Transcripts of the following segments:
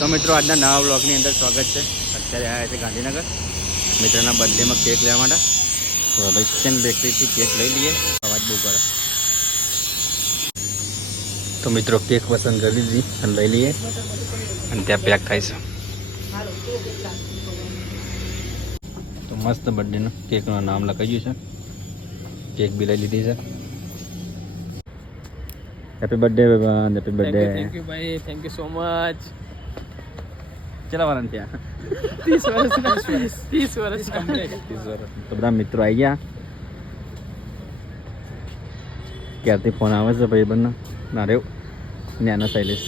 તો મિત્રો આજના નવા બ્લોગની અંદર સ્વાગત છે. અત્યારે આવ્યા છે ગાંધીનગર મિત્રના બર્થડેમાં કેક લેવા માટે. તો લક્ષ્યન બેકરીથી કેક લઈ લઈએ. અવાજ બહુ કરે તો મિત્રો કેક પસંદ કરી દીધી અને લઈ લઈએ અને ત્યાં પેક થાય છે. તો મસ્ત બર્થડેનું કેકનું નામ લખાઈ ગયું છે. કેક બી લઈ લીધી છે. હેપી બર્થડે બેબાન, હેપી બર્થડે. થેન્ક યુ ભાઈ, થેન્ક યુ સો મચ. કેટલા વાળા ત્યાં 30 વર્ષ કમ્પ્લીટ. તો બધા મિત્રો આવી ગયા. ક્યારથી ફોન આવે છે ભાઈ બંને ના રેવ ન્યાનો શૈલેષ.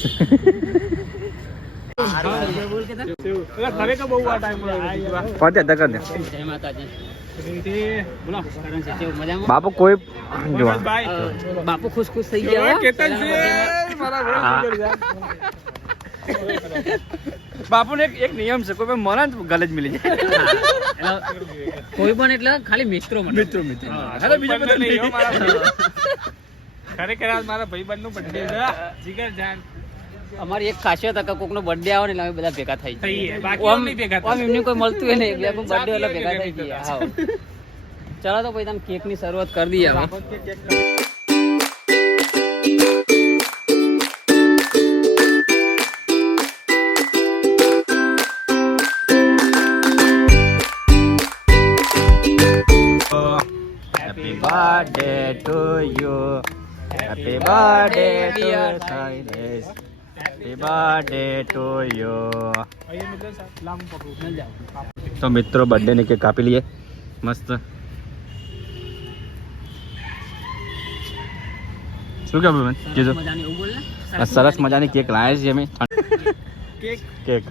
બાપુ કોઈ બાપુ ખુશ થઈ ગયા. બાપુ ને એક નિયમ છે, કોઈ પણ મને ગલે જ મિલી જાય. કોઈ પણ એટલે ખાલી મિત્રો મિત્રો ખરેખર મારા ભાઈબંધ નું બર્થડે છે. જીગર જાન અમારી એક ખાસિયત કે કોક નો બર્થડે આવે ને અમે બધા ભેગા થઈ થઈએ, બાકી એમ નહીં ભેગા આમ એમને કોઈ મળતું હોય ને એટલે બર્થડે એટલે ભેગા થઈ ગયા. હા ચાલો તો પછી તમે કેક ની શરૂઆત કરી દઈએ હવે. Happy birthday to you. Happy birthday to Shailesh. Happy birthday to you. તો મિત્રો બર્થડે ની કેક કાપી લઈએ મસ્ત. શું કહ્યું બેન કીધું? મજાની એવું બોલ ને. સરસ મજાની કેક લાવ્યા છીએ અમે. કેક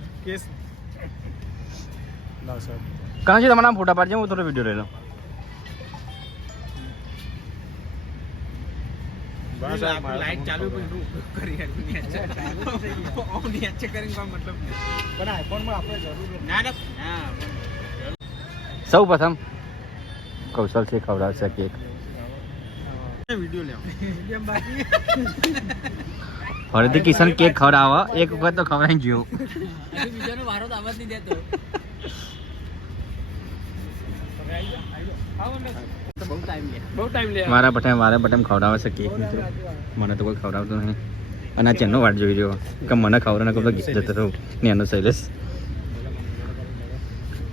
કાં છે તમારા નામ ફોટા પાડજો, હું થોડો વિડીયો લઈ લઉં. લાઈટ ચાલુ કરી સૌ પ્રથમ કૌશલ છે ખવડાવશે કેક. ફરીથી કિશન કેક ખવડાવો, એક વખત તો ખવડાવી ગયો. બીજાનો વારો તો આવવા જ નહીં દેતો. બહુ ટાઈમ લે. મારા બટામ ખવડાવે છે કેક. મિત્રો મને તો કોઈ ખવડાવતું નહીં અને આ ચેનનો વાટ જોઈ રહ્યો કે મને ખવડાવને કોઈ ગીત જતો રહું ને એનો શૈલેષ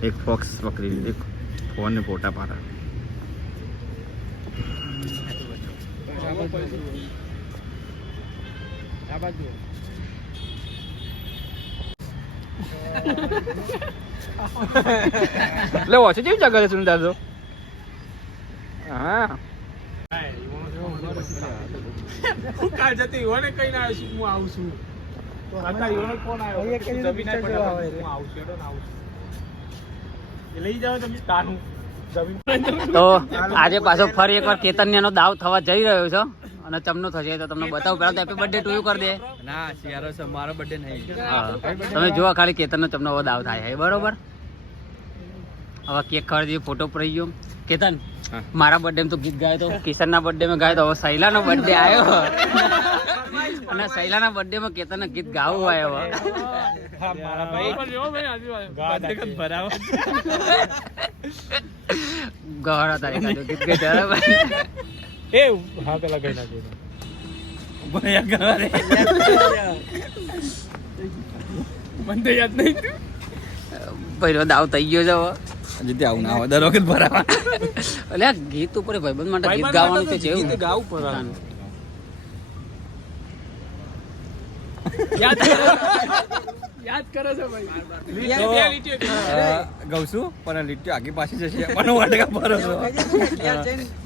એક ફોક્સ પકડી લીધી, ફોન ને ફોટા પાડા. લે ઓછો જેવી જગા સુંદર તો હા હું કાલ જતી યોને કઈ ના આવ્યો છું, હું આવું છું. તો હતા યોને કોણ આવ્યો? જમીન આય પડ્યો, હું આવું છું. એડો ના આવું છું. એ લઈ જાવ તમે તાનું જમીન. તો આજે પાછો ફરી એકવાર કેતનનો દાવ થવા જઈ રહ્યો છે અને ચમનો થશે તો તમને બતાવું. પહેલા તો હેપી બર્થડે ટુ યુ કરી દે. ના શિયાળો છે, મારો બર્થડે નહીં. તમે જુઓ ખાલી કેતનનો ચમનો હવે દાવ થાય છે બરોબર. હવે કેક ખાવા દઈએ, ફોટો પડી ગયો. કેતન મારા બર્થડે માં તો ગીત ગાયો તો, કિશન ના બર્થડે માં ગાયો તો, હવે શૈલા નો બર્થડે આવ્યો અને શૈલા ના બર્થડે માં કેતન ને ગીત ગાવું આવ્યો. હા મારા ભાઈ બર્થડે કદ ભરાવો. ગહરા તારીખ ગીત ગાય ભાઈ. એ હા પેલા કઈ નાખી મને તો યાદ નહીં. પહેલો દાવ થઈ ગયો છે હવે. હજી આવું ના હોય દર વખત ભરાવા. એટલે ગીત ઉપર ભાઈબંધ માટે ગીત ગાવાનું તો છે એવું. ગાવું પડે. યાદ કરો છો ભાઈ. ગૌશું પણ લીટીઓ આગી પાછી જશે. મને વાટકા ભરો છો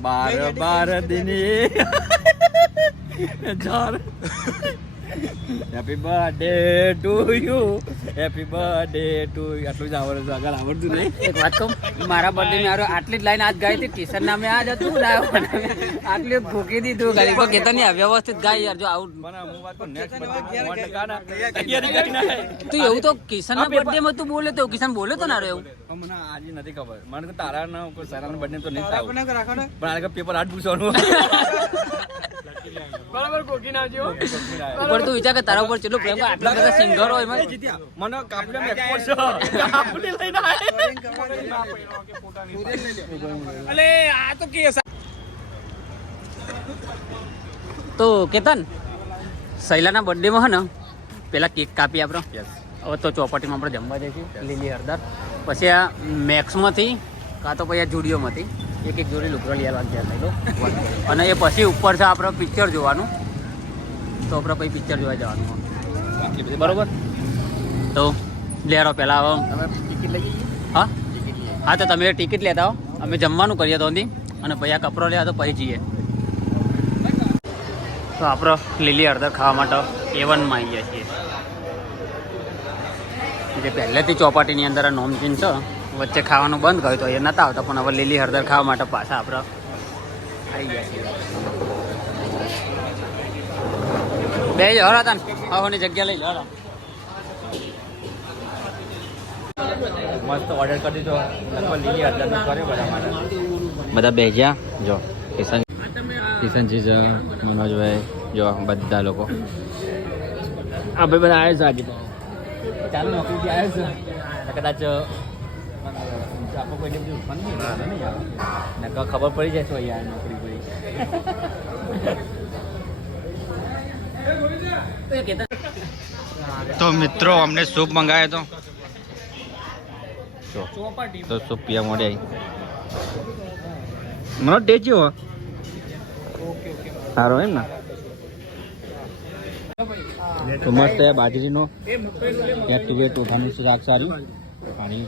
12 દિને jar. Happy birthday to you, happy birthday to you. આટલું જ આવડે છે, આગળ આવડતું નહીં. એક વાત કહું, મારા બર્થડે માં આટલી જ લાઈન આજ ગાઈ હતી. કિશન નામે આજ હતું ને આટલી ભૂકી દીધું ગાડી પર. કેતન ની વ્યવસ્થિત ગાય યાર. જો આવું તું એવું તો કિશન ના બર્થડે માં તું બોલે તો કિશન બોલે તો ના રે એવું. મને આજે નથી ખબર. મને તો તારા ના કોઈ સારા બર્થડે તો નહીં થાય પણ આ પેપર હાથ પૂછવાનું. બરાબર કોકી ના આવજો ઉપર તું વિચાર કે તારા ઉપર કેટલું પ્રેમ કરે, આટલા બધા સિંગરો હોય એમાં. મને કાપલે મેકોર છે કાપલે લઈને અલે આ તો કે તો કેતન શૈલાના બર્થડેમાં હે ને પેલા કેક કાપી આપણો. હવે તો ચોપાટીમાં આપણે જમવા જઈશું લીલી હળદર. પછી આ મેક્સમાંથી કાં તો પછી આ જુડિયોમાંથી એક જોડી લુગડો લઈ આવવા ગયા થયેલો. અને એ પછી ઉપર છે આપણે પિક્ચર જોવાનું. તો આપણે પછી પિક્ચર જોવા જવાનું બરોબર. તો લેરો પહેલાં હવે ટિકિટ લઈ જઈએ. હા હા તો તમે ટિકિટ લેતા હો, અમે જમવાનું કરીએ તો અને પછી આ કપડો લેવા તો પછી જઈએ. તો આપણે લીલી હળદર ખાવા માટે A1માં આવી ગયા છીએ. જે પહેલેથી ચોપાટીની અંદર આ નોમચીન છે, વચ્ચે ખાવાનું બંધ કર્યું તો એ નહોતા આવતા, પણ હવે લીલી હળદર ખાવા માટે પાછા આપણે આવી ગયા છીએ. બે જ હરો હતા ને ખાવાની જગ્યા લઈ લો. મસ્ત ઓર્ડર કરી દીધો. લીલી હળદરનો કર્યો બધા માટે. બધા બેસ્યા જો કિશનજી છે, મનોજભાઈ જો બધા લોકો. આ ભાઈ બધા આવે છે આજે તો ચાલો નોકરીથી આવે છે. કદાચ આપણો કોઈ બધું ફન નહીં ખબર પડી જાય છે અહીંયા નોકરી પડી. તો મિત્રો અમને સૂપ મંગાવ્યો તો સૂપ પીવા મળે. મને ટેસ્ટ જેવો સારો એમ ને. તો મસ્ત બાજરીનો ટોફાનું શાક સારું, પાણી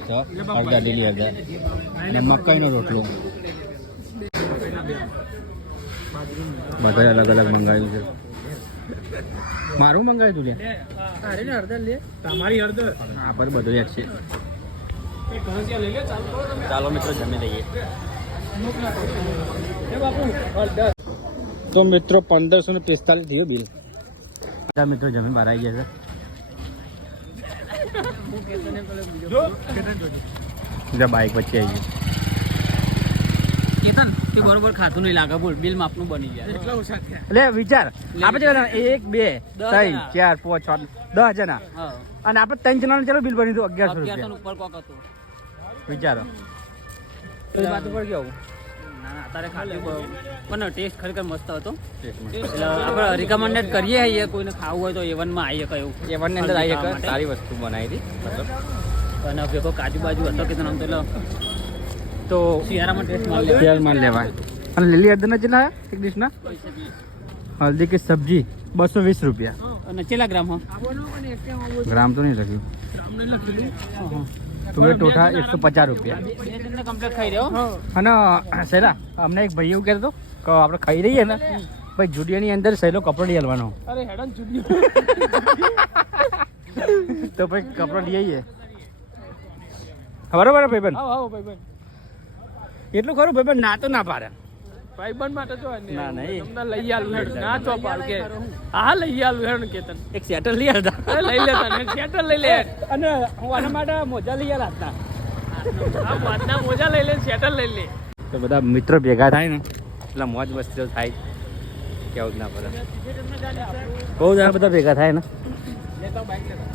હળદર લીલી હળદર અને મકાઈનો રોટલો બધા અલગ અલગ મંગાવ્યું છે. મારું મંગાવ્યું તું લે હળદર લે તમારી હળદર આ પર બધું એક છે. ચાલો મિત્રો જમી લઈએ. તો મિત્રો 1545 થયો બિલ. બધા મિત્રો જમીન બહાર આવી ગયા છે. બાઇક વચ્ચે આવી ગયું. કેતન તે બરોબર ખાતું નહીં લાગે, બોલ બિલ માપનું બની ગયા. એટલા ઓછા થયા. એટલે વિચાર આપણે 1 2 3 4 5 6 10 જણા હા અને આપણે 3 જણાનું ચાલો બિલ બની 1100 રૂપિયા. ઉપર કોક હતું. વિચારો વાત ઉપર કેવું. ના ના અત્યારે ખાતું પણ ટેસ્ટ ખરેખર મસ્ત હતો. એટલે આપણે રિકમેન્ડેડ કરીએ છીએ કોઈને ખાવું હોય તો A1માં આવી શકે એવું. એ વનની અંદર આવી એક સારી વસ્તુ બનાવી હતી મતલબ. અને ભેગો કાજુ બાજુ હતો કે આમ તો શિયાળામાં ટેસ્ટ મળી લે. તેલમાં લેવાય. અને લીલી હળદરના કેટલા એક ડીશના? હલ્દી की सब्जी 220 रुपया. અને કેટલા ગ્રામ હો? ग्राम तो नहीं लगी. तुवे टोठा 150 रुपया. કમ્પ્લીટ ખાઈ રહ્યો. અને સહેલા અમને એક ભાઈ એવું કહેતો કે આપણે ખાઈ રહીએ ને ભાઈ જુડિયાની અંદર સહેલો કપડો લઈ આવવાનો. અરે હેડન જુડિયો તો ભાઈ કપડો લઈ આવીએ. બરાબર ભાઈબંધ? આવો ભાઈબંધ. એટલું ખરું ભાઈબંધ ના તો ના પાડે. ભાઈબંધ માટે જો ના નહીં તમને લઈ આલું હેડ ના ચોપાલ કે હા લઈ આલું હેડ કેતન એક સેટર લઈ આવતા. અરે લઈ લેતા ને થિયેટર લઈ લે અને હું આના માટે મોજા લઈ આવ્યા હતા. આ વાતના મોજા લઈ લે થિયેટર લઈ લે. તો બધા મિત્રો ભેગા થાય ને એટલે મોજ મસ્તી થાય. કેવું જ ના પડે. બહુ જણા બધા ભેગા થાય ને. લેતા બાઈક લેતા